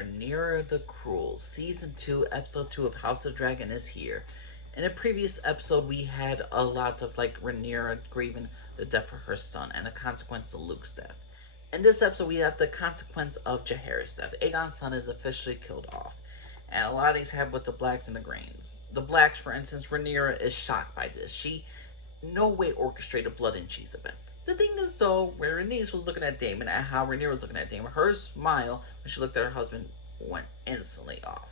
Rhaenyra the Cruel. Season 2, Episode 2 of House of Dragon is here. In a previous episode, we had a lot of Rhaenyra grieving the death of her son and the consequence of Luke's death. In this episode, we had the consequence of Jaehaerys' death. Aegon's son is officially killed off. And a lot of these happen with the Blacks and the Greens. The Blacks, for instance, Rhaenyra is shocked by this. She no way orchestrated blood and cheese event. The thing is, though, where Rhaenys was looking at Daemon and how Rhaenyra was looking at Daemon, her smile when she looked at her husband went instantly off.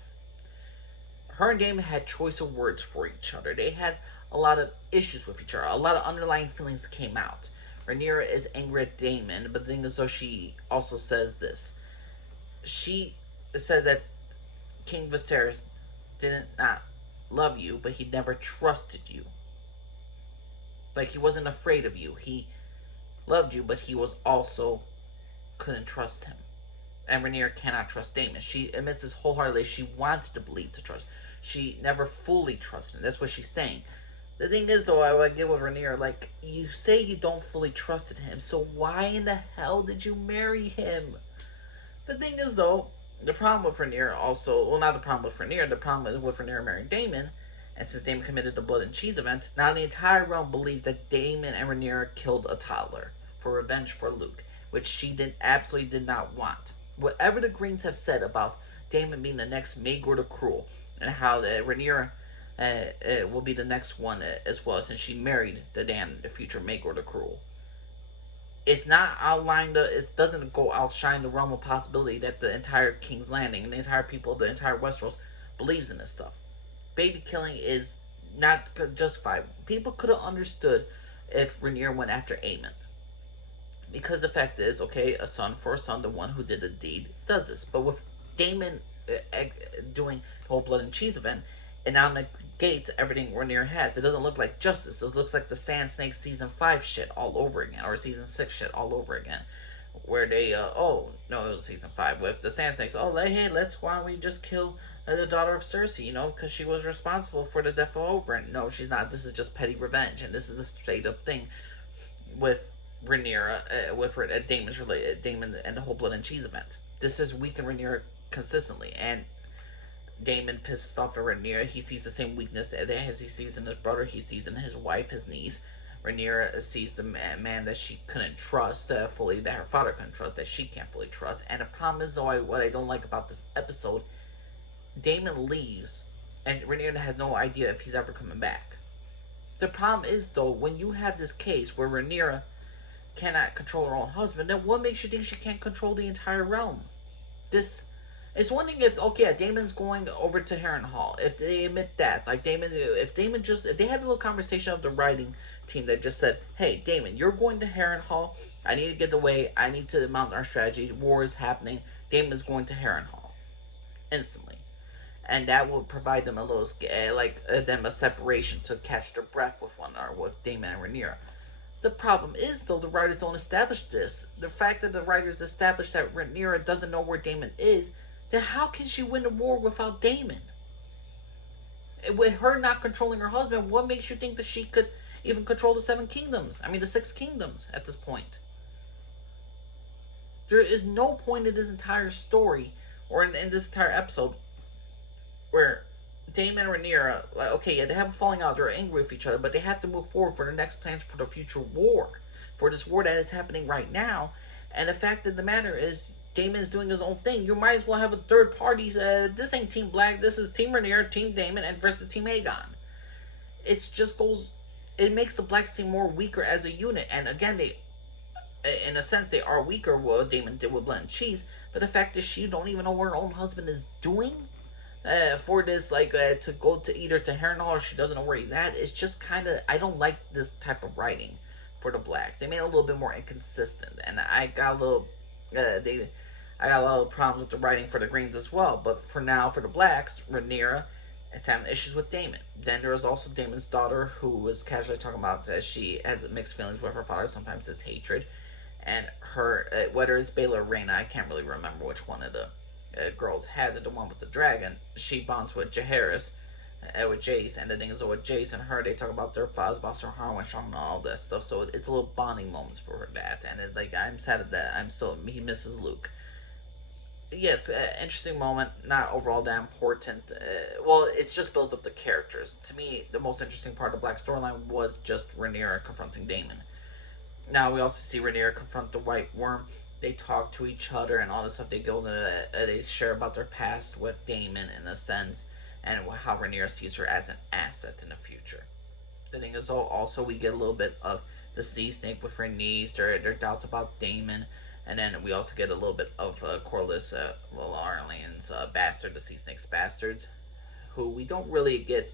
Her and Daemon had choice of words for each other. They had a lot of issues with each other. A lot of underlying feelings came out. Rhaenyra is angry at Daemon, but the thing is, though, she also says this. She says that King Viserys did not love you, but he never trusted you. Like, he wasn't afraid of you. He loved you, but he was also couldn't trust him. And Rhaenyra cannot trust Daemon. She admits this wholeheartedly. She wanted to believe to trust. She never fully trusted him. That's what she's saying. The thing is, though, I get with Rhaenyra, like, you say you don't fully trusted him, so why in the hell did you marry him? The thing is, though, the problem with Rhaenyra also, well, not the problem with Rhaenyra, the problem with Rhaenyra marrying Daemon, and since Daemon committed the blood and cheese event, now the entire realm believed that Daemon and Rhaenyra killed a toddler for revenge for Luke, which she absolutely did not want. Whatever the Greens have said about Daemon being the next Maegor the Cruel, and how Rhaenyra will be the next one as well, since she married the future Maegor the Cruel. It's not outlined. It doesn't go outshine the realm of possibility that the entire King's Landing and the entire people, the entire Westeros, believes in this stuff. Baby killing is not justified. People could have understood if Rhaenyra went after Aemon, because the fact is, okay, a son for a son, the one who did the deed does this. But with Daemon doing the whole blood and cheese event, it now negates everything Rhaenyra has. It doesn't look like justice. It looks like the Sand Snake season 5 shit all over again, or season 6 shit all over again, where they oh no, it was season 5 with the Sand Snakes. Oh, hey, why don't we just kill the daughter of Cersei, because she was responsible for the death of Oberyn. No, she's not. This is just petty revenge, and this is a straight up thing with Rhaenyra, with Daemon and the whole blood and cheese event. This has weakened Rhaenyra consistently, and Daemon pisses off at Rhaenyra. He sees the same weakness as he sees in his brother. He sees in his wife, his niece. Rhaenyra sees the man that she couldn't trust fully, that her father couldn't trust, that she can't fully trust. And the problem is, though, what I don't like about this episode, Daemon leaves, and Rhaenyra has no idea if he's ever coming back. The problem is, though, when you have this case where Rhaenyra cannot control her own husband, then what makes you think she can't control the entire realm? It's one thing if, okay, yeah, Daemon's going over to Harrenhal. If they admit that, if they had a little conversation of the writing team that just said, hey, Daemon, you're going to Harrenhal. I need to get away. I need to mount our strategy. War is happening. Daemon's going to Harrenhal. Instantly. And that will provide them a little, them a separation to catch their breath with one another, with Daemon and Rhaenyra. The problem is, though, the writers don't establish this. The fact that the writers establish that Rhaenyra doesn't know where Daemon is, then how can she win the war without Daemon? With her not controlling her husband, what makes you think that she could even control the 7 kingdoms? I mean, the 6 kingdoms at this point. There is no point in this entire story, or in this entire episode, where Daemon and Rhaenyra, okay, yeah, they have a falling out, they're angry with each other, but they have to move forward for their next plans for the future war. For this war that is happening right now. And the fact of the matter is, Daemon is doing his own thing. You might as well have a third party. This ain't Team Black, this is Team Rhaenyra, Team Daemon, and versus Team Aegon. It makes the Blacks seem more weaker as a unit. And again, in a sense, they are weaker, what Daemon did with Blood and Cheese. But the fact is, she don't even know what her own husband is doing. For this, to go to either to Harrenhal or she doesn't know where he's at. It's just kind of, I don't like this type of writing for the Blacks. They made it a little bit more inconsistent, and I got a little, I got a lot of problems with the writing for the Greens as well. But for now, for the Blacks, Rhaenyra is having issues with Daemon. Then there is also Daemon's daughter, who was casually talking about that she has mixed feelings with her father. Sometimes it's hatred, and her, whether it's Baela or Rhaena, I can't really remember which one of the girls has it, the one with the dragon. She bonds with Jaehaerys, with Jace, and the thing is, with Jace and her, they talk about their fathers, about Sir Harwin, and all that stuff. So it's a little bonding moments for her that, and I'm sad at that. He misses Luke. yes, interesting moment. Not overall that important. Well, it just builds up the characters. To me, the most interesting part of Black storyline was just Rhaenyra confronting Daemon. Now we also see Rhaenyra confront the White Worm. They talk to each other and all this stuff. They go to they share about their past with Daemon in a sense, and how Rhaenyra sees her as an asset in the future. The thing is, also we get a little bit of the Sea Snake with Rhaenys, their doubts about Daemon, and then we also get a little bit of Corlys Valarian's bastard, the Sea Snake's bastards, who we don't really get.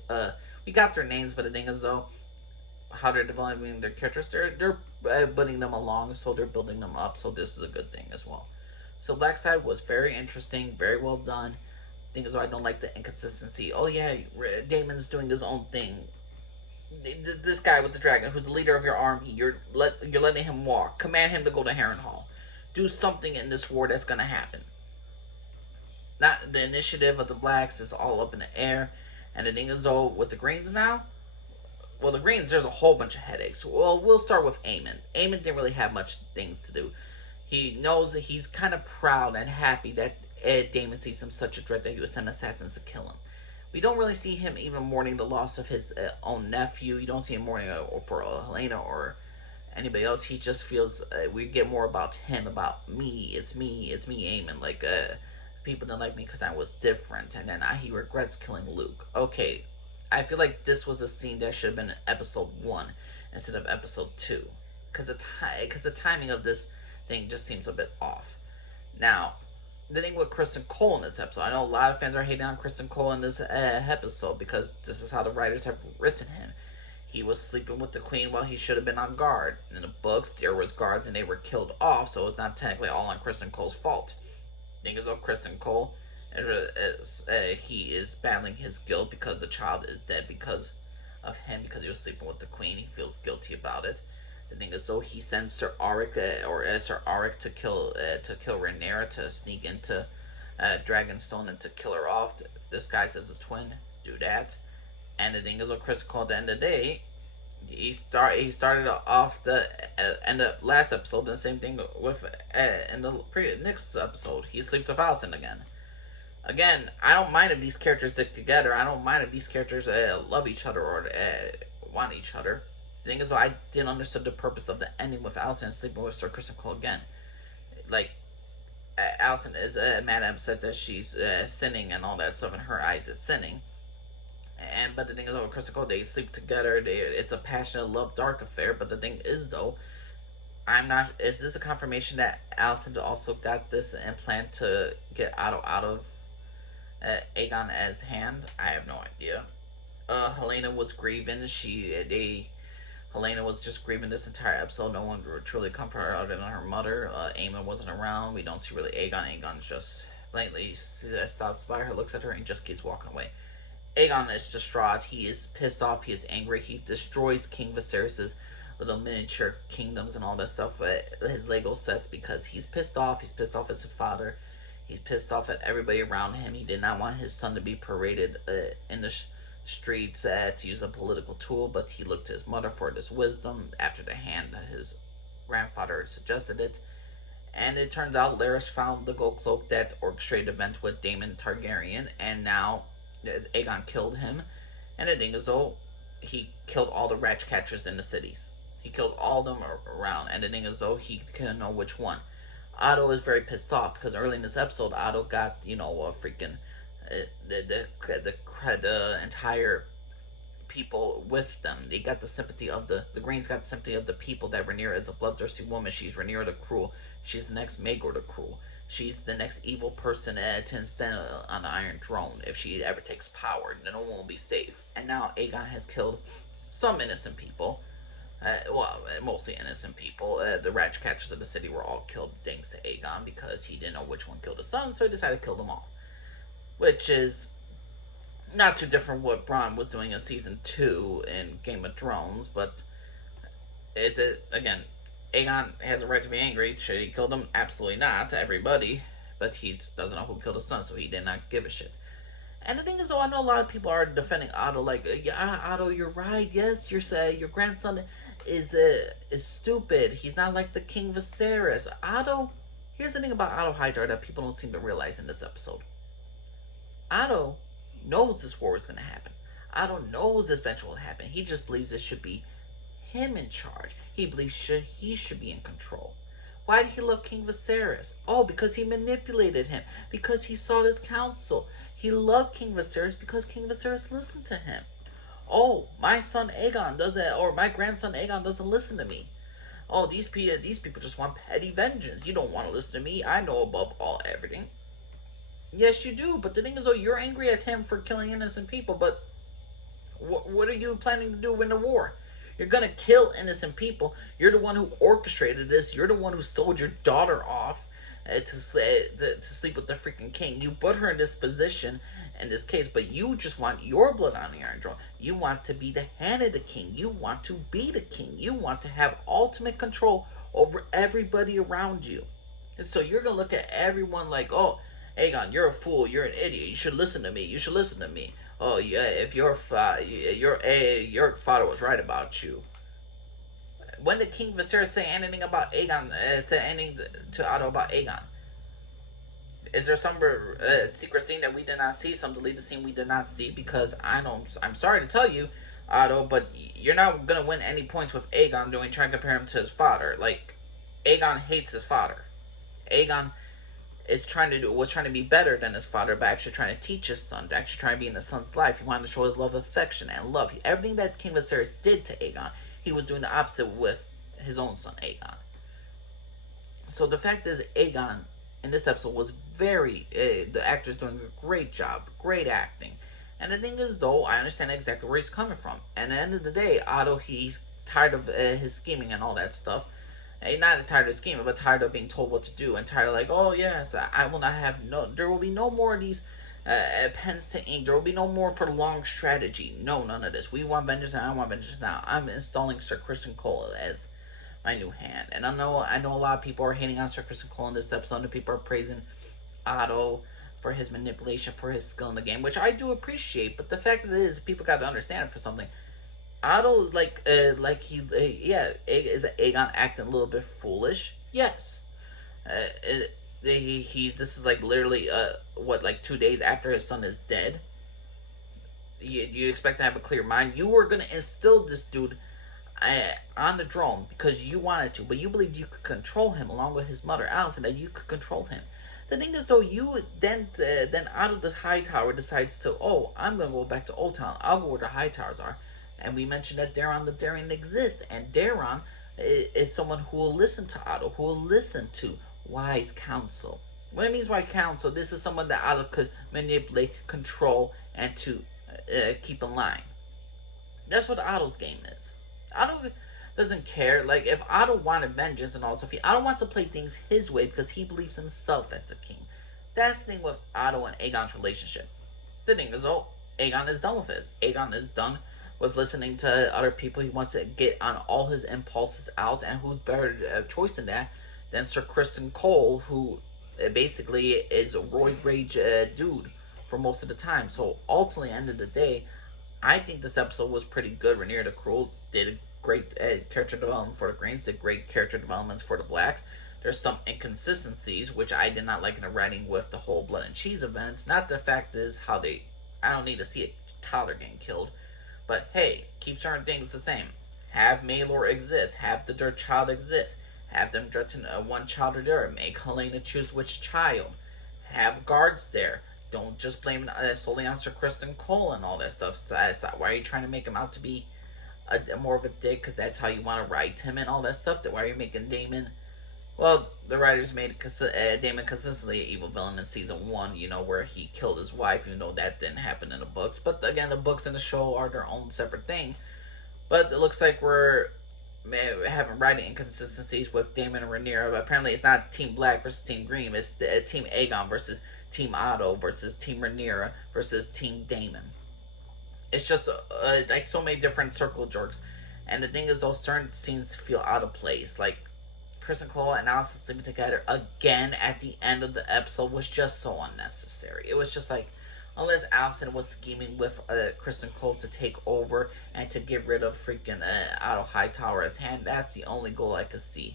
We got their names, but the thing is, though, how they're developing their characters, they're putting them along, so they're building them up. So this is a good thing as well. So Black Side was very interesting, very well done. Thing is, I don't like the inconsistency. Oh yeah, Damon's doing his own thing. This guy with the dragon, who's the leader of your army, you're letting him walk. Command him to go to Harrenhal. Do something in this war that's gonna happen. Not the initiative of the blacks is all up in the air. And the thing is, though, with the greens now, well, the Greens, there's a whole bunch of headaches. Well, we'll start with Aemon. Aemon didn't really have much things to do. He knows that he's kind of proud and happy that Daemon sees him such a threat that he would send assassins to kill him. We don't really see him even mourning the loss of his own nephew. You don't see him mourning for Helena or anybody else. He just feels we get more about him, about me. It's me, Aemon. Like people didn't like me because I was different, and then he regrets killing Luke. Okay, I feel like this was a scene that should have been in episode 1 instead of episode 2, because the timing of this thing just seems a bit off. Now, the thing with Kristen Cole in this episode, I know a lot of fans are hating on Kristen Cole in this episode because this is how the writers have written him. He was sleeping with the queen while he should have been on guard. In the books, there was guards and they were killed off, so it's not technically all on Kristen Cole's fault. Thing is, though, Kristen Cole, he is battling his guilt because the child is dead because of him, because he was sleeping with the queen. He feels guilty about it. The thing is, though, he sends Sir Auric Sir Auric to kill Rhaenyra, to sneak into Dragonstone and to kill her off, disguised as a twin. Do that. And the thing is, though, Kristen Cole, at the end of the day, he started off the end of last episode. The same thing with in the next episode. He sleeps with Alicent again. Again, I don't mind if these characters stick together. I don't mind if these characters love each other or want each other. The thing is, I didn't understand the purpose of the ending with Alicent sleeping with Sir Kristen Cole again. Like, Alicent is mad and upset that she's sinning and all that stuff. In her eyes, it's sinning. But the thing is, with Kristen Cole, they sleep together. It's a passionate love dark affair. But the thing is, though, I'm not. Is this a confirmation that Alicent also got this implant to get out of Aegon as hand? I have no idea. Helena was grieving. Helena was just grieving this entire episode. No one would truly comfort her other than her mother. Aemon wasn't around. We don't see really Aegon. Aegon just blatantly stops by her, looks at her, and just keeps walking away. Aegon is distraught. He is pissed off. He is angry. He destroys King Viserys's little miniature kingdoms and all that stuff at his Lego set because he's pissed off. He's pissed off at his father. He's pissed off at everybody around him. He did not want his son to be paraded in the streets to use a political tool, but he looked to his mother for this wisdom after the hand that his grandfather suggested it. And it turns out Larys found the gold cloak that orchestrated event with Daemon Targaryen, and now Aegon killed him. And the thing is, though, he killed all the rat catchers in the cities. He killed all of them around, and the thing is, though, he couldn't know which one. Otto is very pissed off because early in this episode, Otto got a freaking the entire people with them. They got the sympathy of the Greens got the sympathy of the people that Rhaenyra is a bloodthirsty woman. She's Rhaenyra the Cruel. She's the next Maegor the Cruel. She's the next evil person to stand on the Iron Throne. If she ever takes power, then no one will be safe. And now Aegon has killed some innocent people. Mostly innocent people. The rat catchers of the city were all killed thanks to Aegon because he didn't know which one killed his son, so he decided to kill them all. Which is not too different what Bronn was doing in season 2 in Game of Thrones, but is it again? Aegon has a right to be angry. Should he kill them? Absolutely not to everybody, but he doesn't know who killed his son, so he did not give a shit. And the thing is, though, I know a lot of people are defending Otto, like, yeah, Otto, you're right. Yes, your grandson is stupid. He's not like the King Viserys. Otto, Here's the thing about Otto Hightower that people don't seem to realize in this episode. Otto knows this war is going to happen. Otto knows this venture will happen. He just believes it should be him in charge. He believes he should be in control. Why did he love King Viserys? Oh, because he manipulated him. Because he saw this council. He loved King Viserys because King Viserys listened to him. Oh, my son Aegon doesn't, or my grandson Aegon doesn't listen to me. Oh, these people just want petty vengeance. You don't want to listen to me. I know above all everything. Yes, you do. But the thing is, though, you're angry at him for killing innocent people. But what are you planning to do in the war? You're gonna kill innocent people. You're the one who orchestrated this. You're the one who sold your daughter off to sleep with the freaking king. You put her in this position in this case, but you just want your blood on the Iron Throne. You want to be the hand of the king. You want to be the king. You want to have ultimate control over everybody around you. And so you're gonna look at everyone like, oh, Aegon, you're a fool. You're an idiot. You should listen to me. You should listen to me. Oh yeah, if your father was right about you. When did King Viserys say anything about Aegon? To anything to Otto about Aegon? Is there some secret scene that we did not see? Some deleted scene we did not see? Because I know I'm sorry to tell you, Otto, but you're not gonna win any points with Aegon doing trying to compare him to his father. Like Aegon hates his father. Aegon was trying to be better than his father, but actually trying to teach his son, to actually try and be in his son's life. He wanted to show his love, affection, and love. Everything that King Viserys did to Aegon, he was doing the opposite with his own son, Aegon. So the fact is, Aegon in this episode was the actor's doing a great job, great acting. And the thing is, though, I understand exactly where he's coming from. And at the end of the day, Otto, he's tired of his scheming and all that stuff. Not tired of scheming, but tired of being told what to do, and tired of like, oh yes, I will not have there will be no more of these pens to ink. There will be no more prolonged strategy. No, none of this. We want vengeance, and I want vengeance now. I'm installing Sir Criston Cole as my new hand, and I know a lot of people are hating on Sir Criston Cole in this episode, and people are praising Otto for his manipulation, for his skill in the game, which I do appreciate. But the fact of it is, people got to understand it for something. Otto is is Aegon acting a little bit foolish? Yes. This is like literally like 2 days after his son is dead. You expect to have a clear mind? You were gonna instill this dude on the throne because you wanted to, but you believed you could control him along with his mother Alicent, that you could control him. The thing is, though, you then out of the Hightower decides to, oh, I'm gonna go back to Old Town. I'll go where the Hightowers are. And we mentioned that Daeron the Darien exists, and Daeron is someone who will listen to Otto, who will listen to wise counsel. What it means wise counsel, this is someone that Otto could manipulate, control, and to keep in line. That's what Otto's game is. Otto doesn't care. Like, if Otto wanted vengeance and all stuff, Otto wants to play things his way because he believes himself as a king. That's the thing with Otto and Aegon's relationship. The thing is, though, Aegon is done with this. Aegon is done with listening to other people. He wants to get on all his impulses out, and who's better choice in that than Sir Criston Cole, who basically is a roid rage dude for most of the time. So ultimately, end of the day, I think this episode was pretty good. Rhaenyra the Cruel did a great character development for the Greens, did great character developments for the Blacks. There's some inconsistencies, which I did not like in the writing with the whole blood and cheese events. Not the fact is how I don't need to see a Tyler getting killed. But hey, keep certain things the same. Have Maelor exist. Have the Dirt Child exist. Have them threaten one child or the other. Make Helaena choose which child. Have guards there. Don't just blame it solely on Sir Criston Cole and all that stuff. Why are you trying to make him out to be more of a dick? Because that's how you want to write him and all that stuff. Why are you making Daemon? Well, the writers made Daemon consistently an evil villain in season 1, where he killed his wife, even though that didn't happen in the books. But again, the books and the show are their own separate thing. But it looks like we're having writing inconsistencies with Daemon and Rhaenyra. Apparently, it's not Team Black versus Team Green. It's Team Aegon versus Team Otto versus Team Rhaenyra versus Team Daemon. It's just like so many different circle jerks. And the thing is, those certain scenes feel out of place. Like, Criston Cole and Alicent sleeping together again at the end of the episode was just so unnecessary. It was just like, unless Alicent was scheming with Criston Cole to take over and to get rid of freaking Otto Hightower as hand, that's the only goal I could see.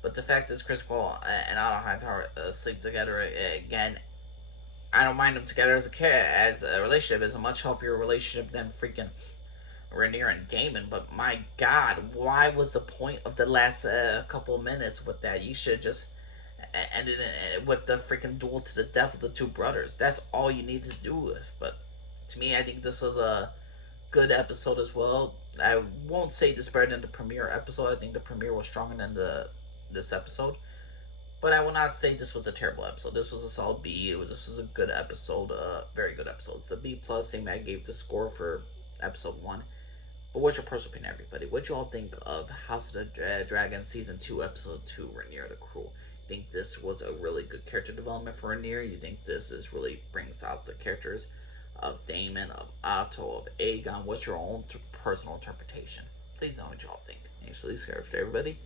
But the fact is, Chris Cole and Otto Hightower sleep together again. I don't mind them together as a relationship. It's a much healthier relationship than freaking Rhaenyra and Damon. But my God, why was the point of the last couple of minutes with that? You should just ended it with the freaking duel to the death of the two brothers. That's all you needed to do with. But to me, I think this was a good episode as well. I won't say this better than the premiere episode. I think the premiere was stronger than the this episode. But I will not say this was a terrible episode. This was a solid B. This was a good episode. Very good episode. It's a B plus. Same I gave the score for episode 1. But what's your personal opinion, everybody? What you all think of House of the Dragon season 2, episode 2, Rhaenyra the Cruel? Think this was a really good character development for Rhaenyra? You think this is really brings out the characters of Daemon, of Otto, of Aegon? What's your own personal interpretation? Please know what you all think. Thanks for listening, everybody.